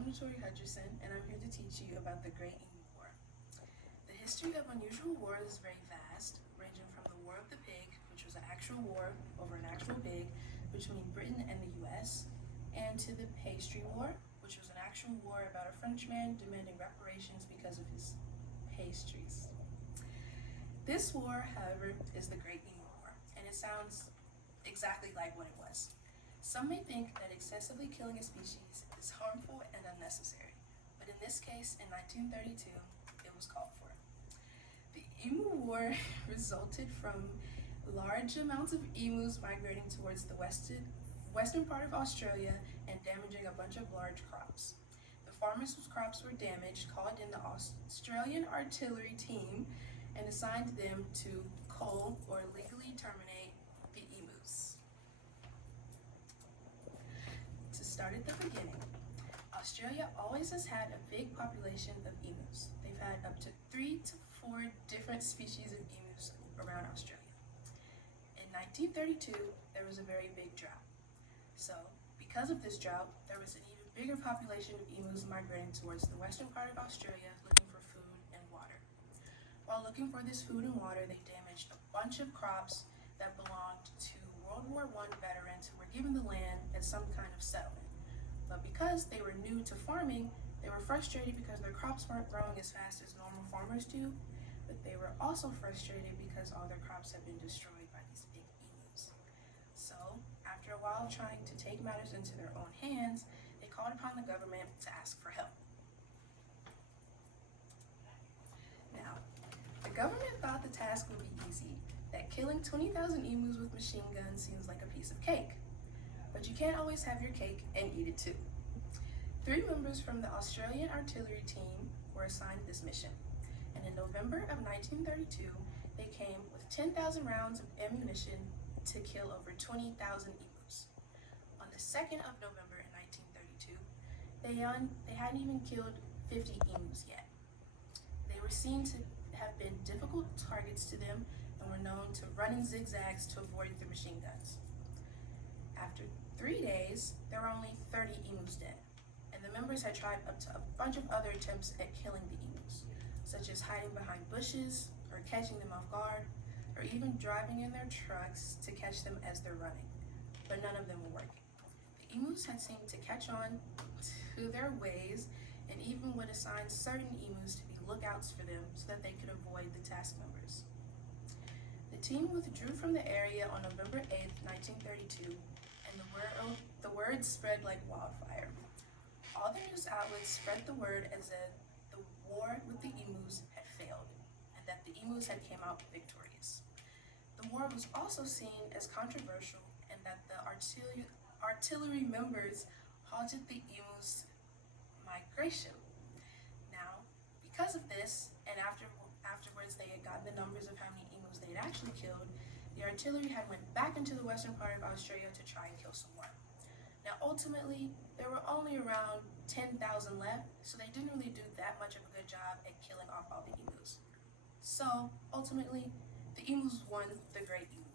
I'm Notori Hutcherson, and I'm here to teach you about the Great Emu War. The history of unusual wars is very vast, ranging from the War of the Pig, which was an actual war over an actual pig between Britain and the US, and to the Pastry War, which was an actual war about a Frenchman demanding reparations because of his pastries. This war, however, is the Great Emu War, and it sounds exactly like what it was. Some may think that excessively killing a species is harmful and unnecessary, but in this case, in 1932, it was called for. The Emu War resulted from large amounts of emus migrating towards the western part of Australia and damaging a bunch of large crops. The farmers whose crops were damaged called in the Australian artillery team and assigned them to cull or legally terminate the emus. To start at the beginning, Australia always has had a big population of emus. They've had up to 3 to 4 different species of emus around Australia. In 1932, there was a very big drought. So, because of this drought, there was an even bigger population of emus migrating towards the western part of Australia looking for food and water. While looking for this food and water, they damaged a bunch of crops that belonged to World War I veterans who were given the land as some kind of settlement. But because they were new to farming, they were frustrated because their crops weren't growing as fast as normal farmers do, but they were also frustrated because all their crops had been destroyed by these big emus. So, after a while of trying to take matters into their own hands, they called upon the government to ask for help. Now, the government thought the task would be easy, that killing 20,000 emus with machine guns seems like a piece of cake. But you can't always have your cake and eat it too. 3 members from the Australian artillery team were assigned this mission, and in November of 1932, they came with 10,000 rounds of ammunition to kill over 20,000 emus. On the 2nd of November in 1932, they hadn't even killed 50 emus yet. They were seen to have been difficult targets to them and were known to run in zigzags to avoid the machine guns. After 3 days, there were only 30 emus dead, and the members had tried up to a bunch of other attempts at killing the emus, such as hiding behind bushes, or catching them off guard, or even driving in their trucks to catch them as they're running, but none of them were working. The emus had seemed to catch on to their ways, and even would assign certain emus to be lookouts for them so that they could avoid the task members. The team withdrew from the area on November 8, 1932, and the word spread like wildfire. All the news outlets spread the word as if the war with the emus had failed, and that the emus had came out victorious. The war was also seen as controversial, and that the artillery members halted the emus' migration. Now, because of this, and afterwards they had gotten the numbers of how many emus they had actually killed, the artillery had went back into the western part of Australia to try and kill some more. Now, ultimately, there were only around 10,000 left, so they didn't really do that much of a good job at killing off all the emus. So, ultimately, the emus won the Great Emu